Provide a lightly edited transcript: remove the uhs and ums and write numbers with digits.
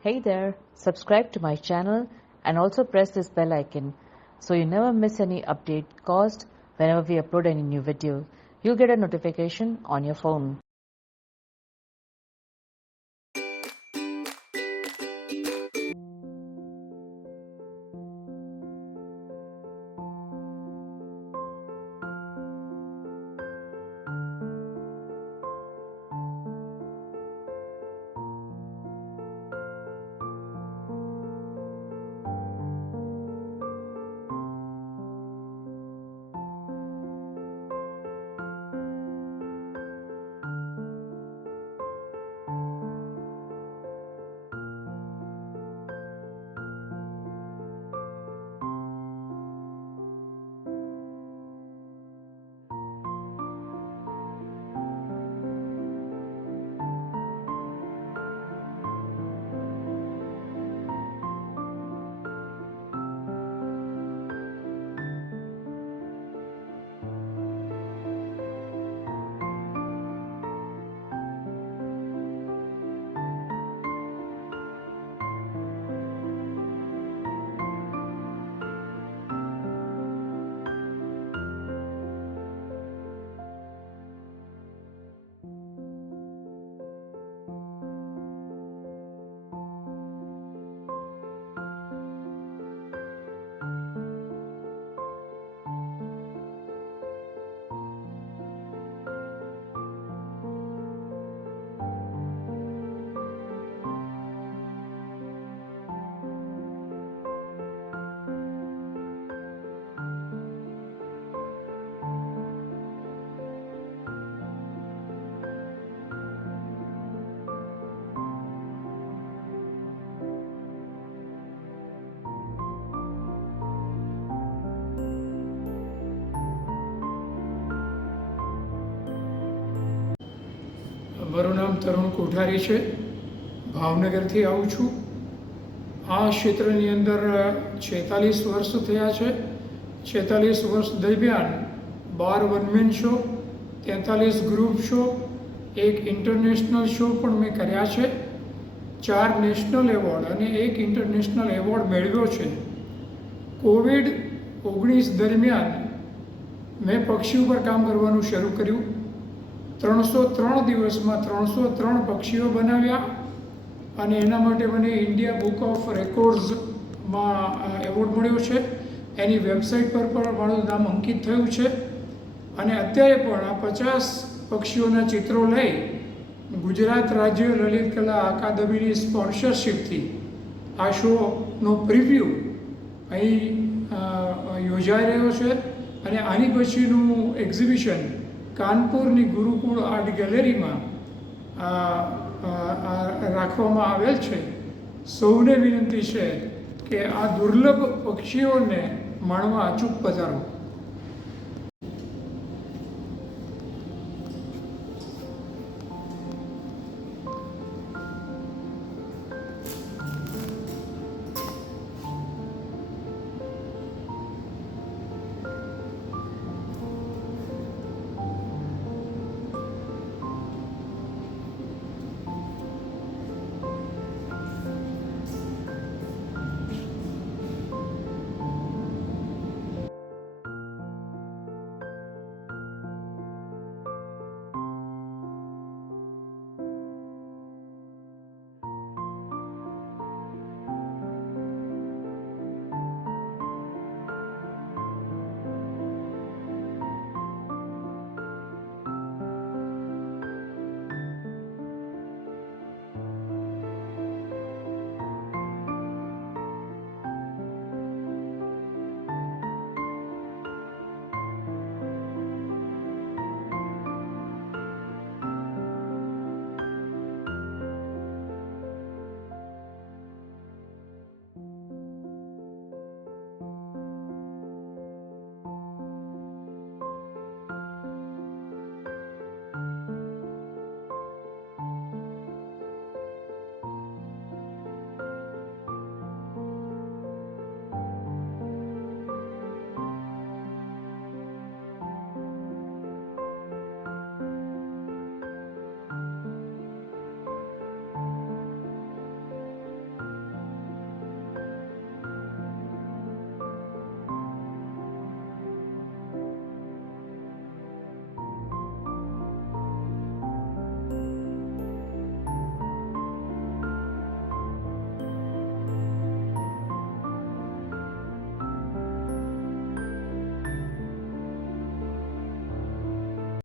Hey there, subscribe to my channel and also press this bell icon so you never miss any update caused whenever we upload any new video. You'll get a notification on your phone. મારું નામ તરુણ કોઠારી છે. ભાવનગરથી આવું છું. આ ક્ષેત્રની અંદર 46 વર્ષ થયા છે. 46 વર્ષ દરમિયાન 12 વનમેન શો, 43 ગ્રુપ શો, એક ઇન્ટરનેશનલ શો પણ મેં કર્યા છે. 4 નેશનલ એવોર્ડ અને એક ઇન્ટરનેશનલ એવોર્ડ મેળવ્યો છે. કોવિડ-19 દરમિયાન મેં પક્ષી ઉપર કામ કરવાનું શરૂ કર્યું. 303 દિવસમાં 303 પક્ષીઓ બનાવ્યા અને એના માટે મને ઇન્ડિયા બુક ઓફ રેકોર્ડ્સમાં એવોર્ડ મળ્યો છે. એની વેબસાઇટ પર પણ મારું નામ અંકિત થયું છે. અને અત્યારે પણ આ 50 પક્ષીઓના ચિત્રો લઈ ગુજરાત રાજ્ય લલિત કલા અકાદમીની સ્પોન્સરશિપથી આ શોનો પ્રિવ્યૂ અહીં યોજાઈ રહ્યો છે. અને આની પછીનું એક્ઝિબિશન કાનપુરની ગુરુકુળ આર્ટ ગેલેરીમાં રાખવામાં આવેલ છે. સૌને વિનંતી છે કે આ દુર્લભ પક્ષીઓને માણવા અચૂક પધારો.